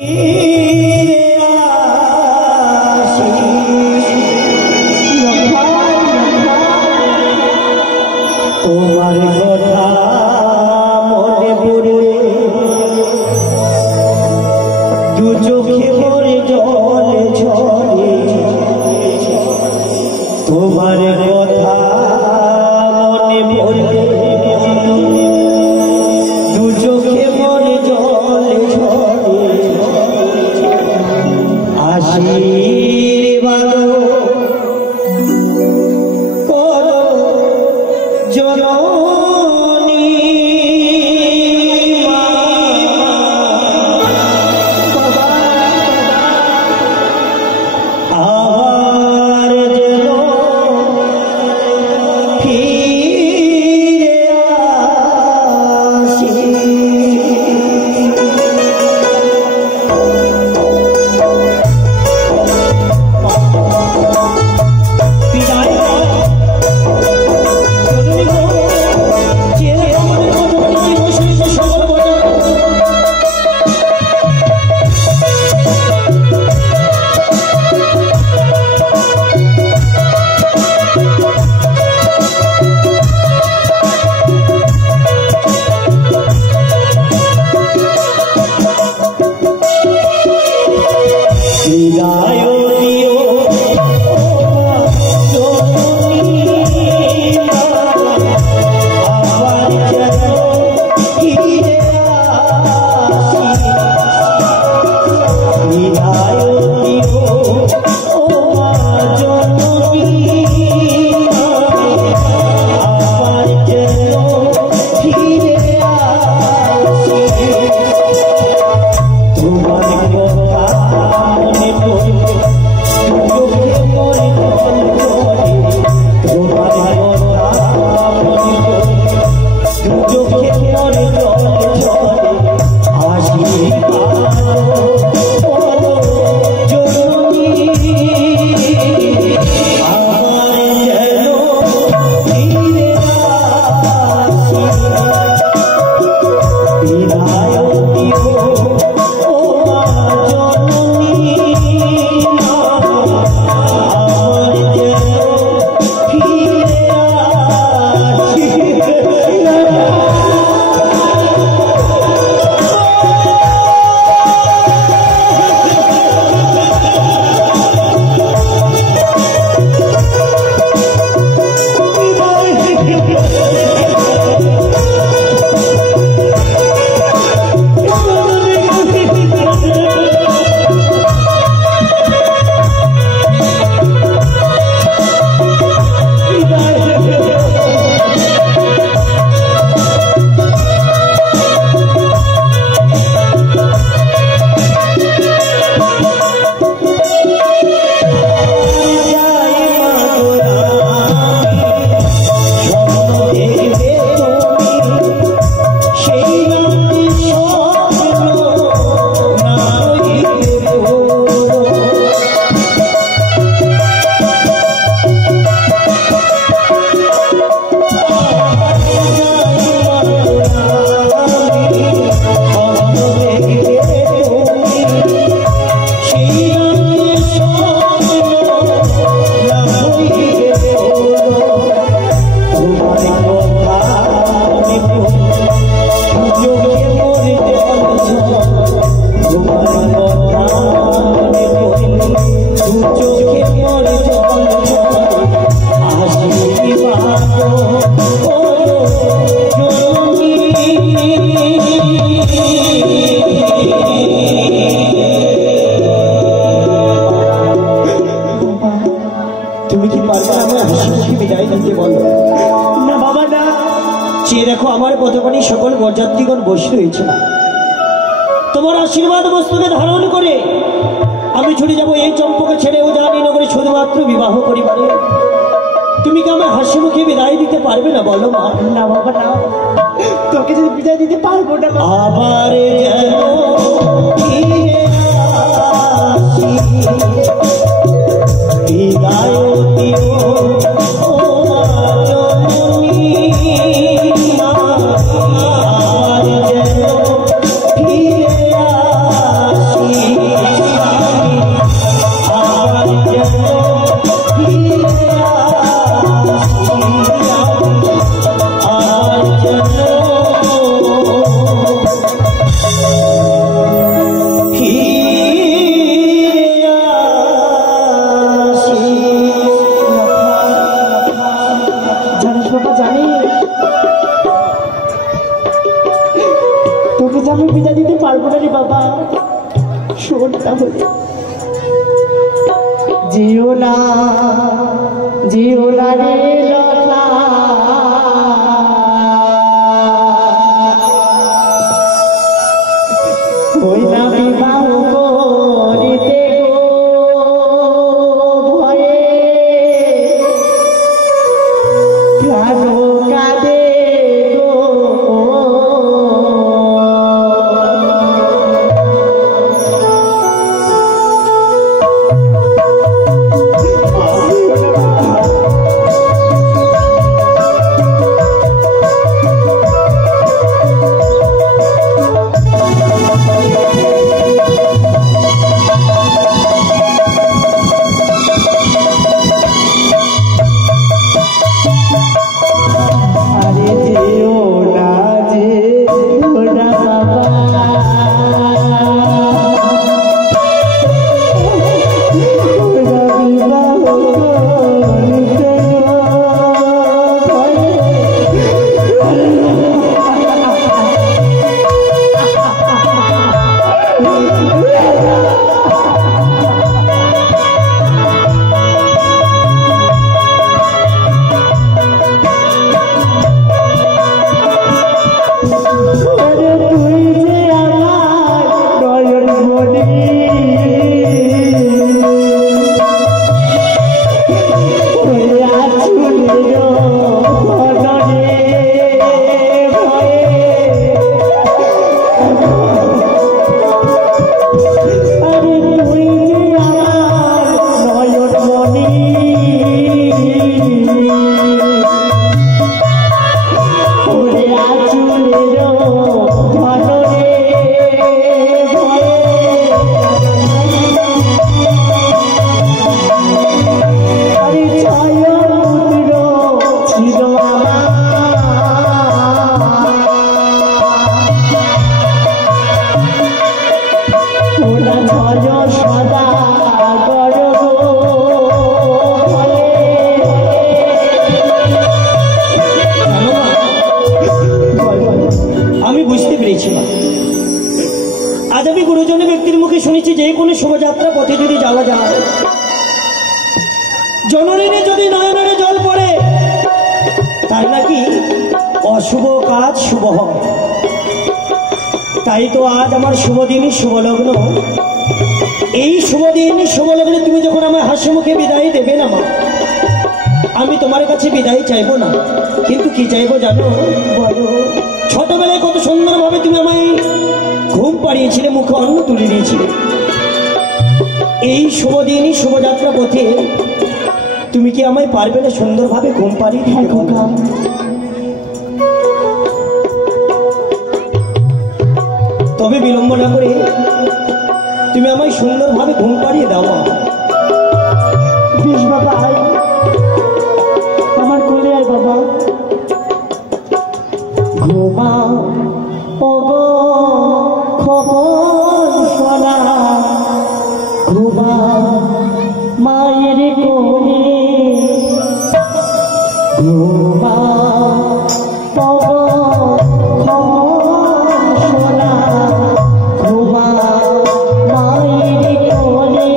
फिर শোন তাহলে জিওলা জিওলা রে লতা ওই না বিবাহ করিতে গো ভয়ে প্রাণ কাঁদে গো आज আমি গুরুজন ব্যক্তির মুখে শুনেছি যে কোনো শোভাযাত্রা পথে যদি যাওয়া যায় জননীরে যদি নয়নের জল পড়ে তার নাকি অশুভ কাজ শুভ হয়। তাই তো আজ আমার শুভ দিন শুভ লগ্ন, এই শুভ দিন শুভ লগ্নে তুমি যখন আমার হাসি মুখে বিদায় দেবে না মা, আমি তোমার কাছে বিদায় চাইবো না, কিন্তু কি চাইবো জানো? বলো। ছোটবেলায় কত সুন্দরভাবে তুমি আমায় ঘুম পাড়িয়েছিলে, মুখে অন্ন তুলে দিয়েছিলে। এই শুভ দিন শুভযাত্রা পথে তুমি কি আমায় পারবে না সুন্দরভাবে ঘুম পাড়িয়ে দিতে? তবে বিলম্ব না করে তুমি আমায় সুন্দরভাবে ঘুম পাড়িয়ে দাও। বেশ বাবা, আমার কোলে আয় বাবা। ঘুমা ওগো খবর শোনা, ঘুমা মায়ের কোলে, ঘুমা ওগো খবর শোনা, ঘুমা মায়ের কোলে।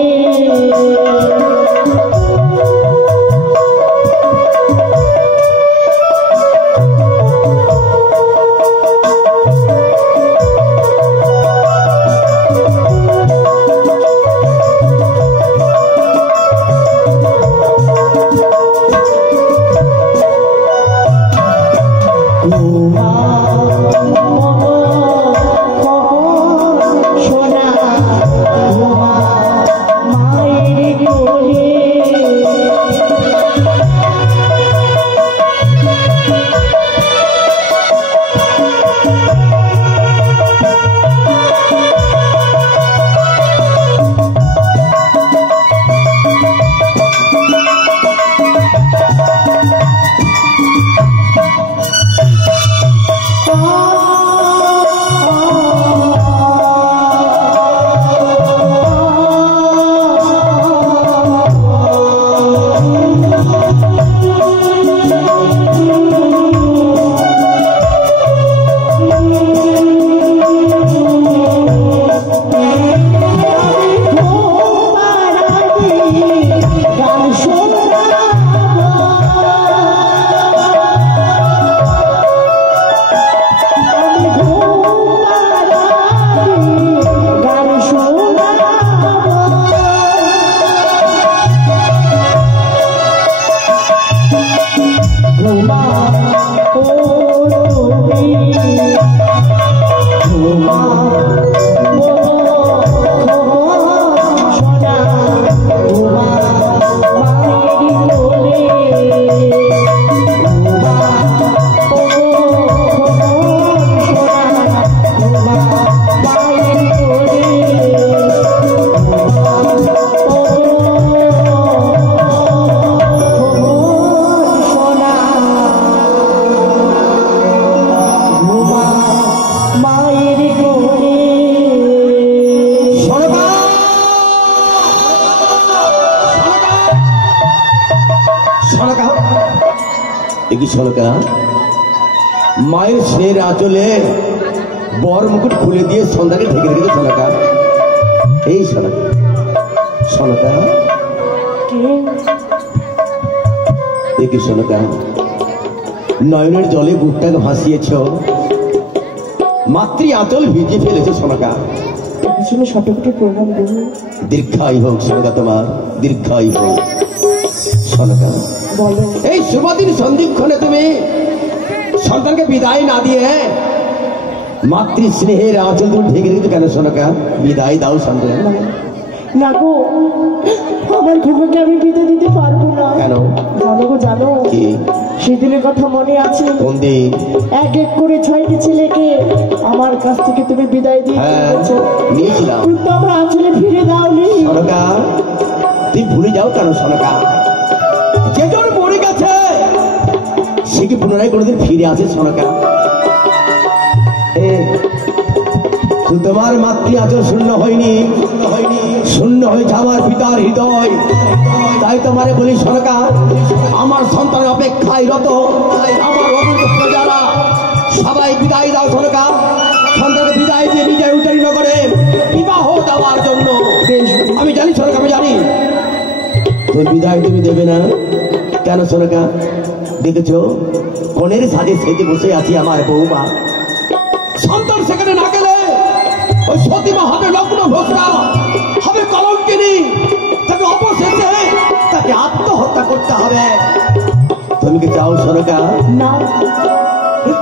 কি সনকা মায়ের স্নেহের আঁচলে বর মুকুট খুলে দিয়ে সন্ধ্যাকে ঢেকে রেখেছে সনকা। এই সনকা সনকা কি সনকা নয়নের জলে বুকটাকে ভাসিয়েছ, মাতৃ আঁচল ভিজে ফেলেছে সনকা। দীর্ঘায়ু হোক সনকা, তোমার দীর্ঘায়ু হোক সনকা। এই শুভদিন সন্ধিক্ষণে তুমি সন্তানকে বিদায় না দিয়ে মাতৃ স্নেহের আঁচল তুমি ঢেকে রেখেছো কেন সনকা? বিদায় দাও সন্তান। না গো, আমার ঘুমোকে আমি বিদায় দিতে পারবো না। কেন? জানো গো, জানো কি সেদিনের কথা মনে আছে? কোন দিন? এক এক করে 6টি ছেলেকে আমার কাছ থেকে তুমি বিদায় দিয়ে দিয়েছো, নিয়েছিলাম, কিন্তু আমরা আঁচলে ফিরে দাওনি সনকা। তুই ভুলে যাও কেন সনকা? যেজন মরে গেছে সে কি পুনরায় কোনোদিন ফিরে আসে সনকা? তোমার মাতৃ আঁচল শূন্য হয়নি, শূন্য হয়েছে আমার পিতার হৃদয়। তাই তোমারে বলি সনকা, আমার সন্তানের অপেক্ষায় রত আমার প্রজারা সবাই বিদায় দাও সনকা। সন্তানকে বিদায় দিয়ে নিজের উচ্চারিত করে বিবাহ দেওয়ার জন্য। আমি জানি সনকা, আমি জানি তোর বিদায় তুমি দেবে না কেন সনকা? দেখেছো কনের সাজে সেজে বসে আছি আমার বৌমা। সন্তান সেখানে না গেলে ওই সতীমা হবে লগ্ন ভোক্তা, হবে কলঙ্কিনী, তাকে অবশেষে তাকে আত্মহত্যা করতে হবে। তুমি কি চাও সনকা? না,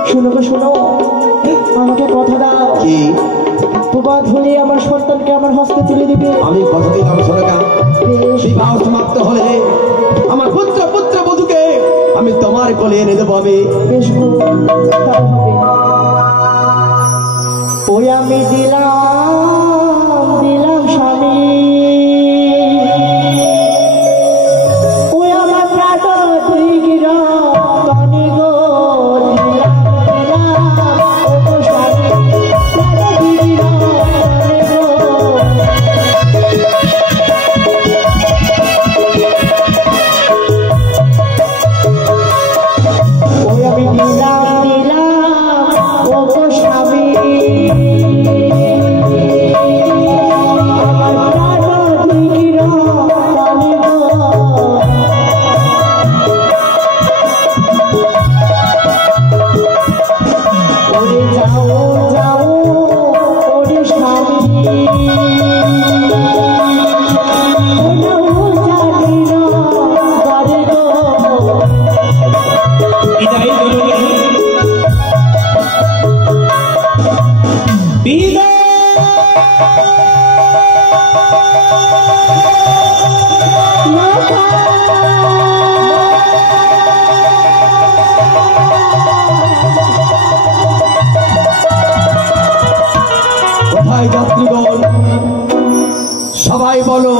শোনো গো শোনো, আমাকে কথা দাও। কি? প্রবাদ হলে আমার সন্তানকে আমার হস্তে তুলে দিবে। আমি কথা দিলাম সনকা, বিবাহ সমাপ্ত হলে আমার পুত্র পুত্র বধূকে আমি তোমার কোলে এনে দেবো। আমি বেশ তাই হবে। ওই আমি দিলাম স্বামী, ওই আমার প্রাণ তুই গিরা পানি গো, দিলাম ও স্বামী, প্রাণ তুই গিরা পানি গো। ওই আমি দিলাম ও স্বামী, সবাই বলো